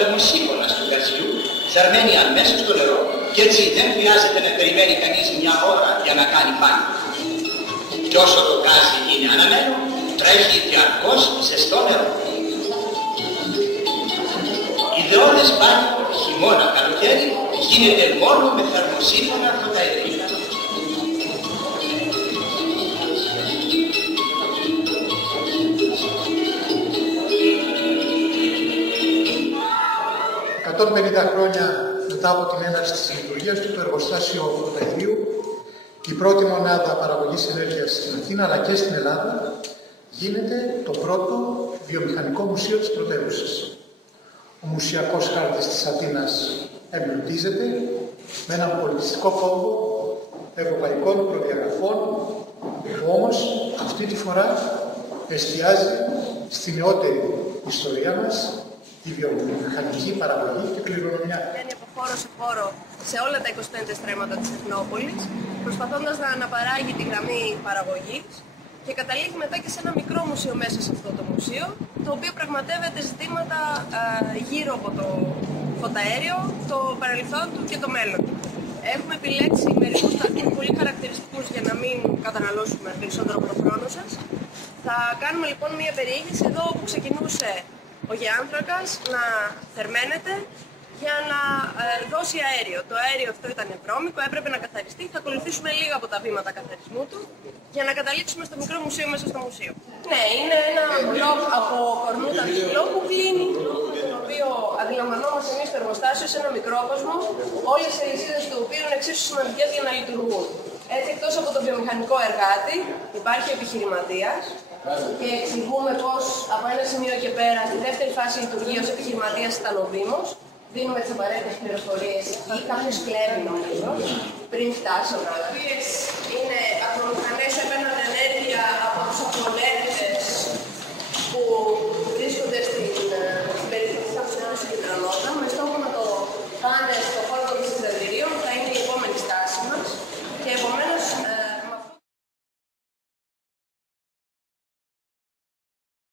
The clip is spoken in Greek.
θερμοσύφωνα του γαζιού θερμαίνει αμέσως το νερό και έτσι δεν χρειάζεται να περιμένει κανείς μια ώρα για να κάνει πάνη. Και όσο το γκάζι είναι αναμένο, τρέχει διαρκώς ζεστό νερό. Ιδεώδες πάνη χειμώνα καλοκαίρι γίνεται μόνο με θερμοσύφωνα φωταερικά. Χρόνια μετά από την έναρξη της λειτουργίας του, το εργοστάσιο φωταερίου, η πρώτη μονάδα παραγωγής ενέργειας στην Αθήνα αλλά και στην Ελλάδα, γίνεται το πρώτο βιομηχανικό μουσείο της πρωτεύουσας. Ο μουσιακός χάρτης της Αθήνας εμπλουτίζεται με έναν πολιτιστικό κόμβο ευρωπαϊκών προδιαγραφών, που όμως αυτή τη φορά εστιάζει στη νεότερη ιστορία μας, τη βιομηχανική παραγωγή και κληρονομιά. Βγαίνει από χώρο σε χώρο σε όλα τα 25 στρέμματα της Εθνόπολης, προσπαθώντας να αναπαράγει τη γραμμή παραγωγής και καταλήγει μετά και σε ένα μικρό μουσείο μέσα σε αυτό το μουσείο, το οποίο πραγματεύεται ζητήματα γύρω από το φωταέριο, το παρελθόν του και το μέλλον του. Έχουμε επιλέξει μερικούς σταθμούς πολύ χαρακτηριστικούς για να μην καταναλώσουμε περισσότερο από το χρόνο σας. Θα κάνουμε λοιπόν μια περιήγηση εδώ όπου ξεκινούσε ο γεάνθρακας να θερμαίνεται για να δώσει αέριο. Το αέριο αυτό ήταν βρώμικο, έπρεπε να καθαριστεί. Θα ακολουθήσουμε λίγα από τα βήματα καθαρισμού του για να καταλήξουμε στο μικρό μουσείο μέσα στο μουσείο. Ναι, είναι ένα μπλοκ από κορνούτα διπλό που κλείνει, το οποίο αντιλαμβανόμαστε εμείς στο εργοστάσιο σε ένα μικρόκοσμο, όλες οι αλυσίδες του οποίου είναι εξίσου σημαντικές για να λειτουργούν. Έτσι, εκτός από τον βιομηχανικό εργάτη, υπάρχει ο επιχειρηματίας. Και εξηγούμε πως από ένα σημείο και πέρα, στη δεύτερη φάση λειτουργίας ο επιχειρηματίας ήταν ο Δήμος. Δίνουμε τις απαραίτητες πληροφορίες ή κάποιος κλέβει νομίζω, πριν φτάσουν. Οι οποίες είναι ατμομηχανές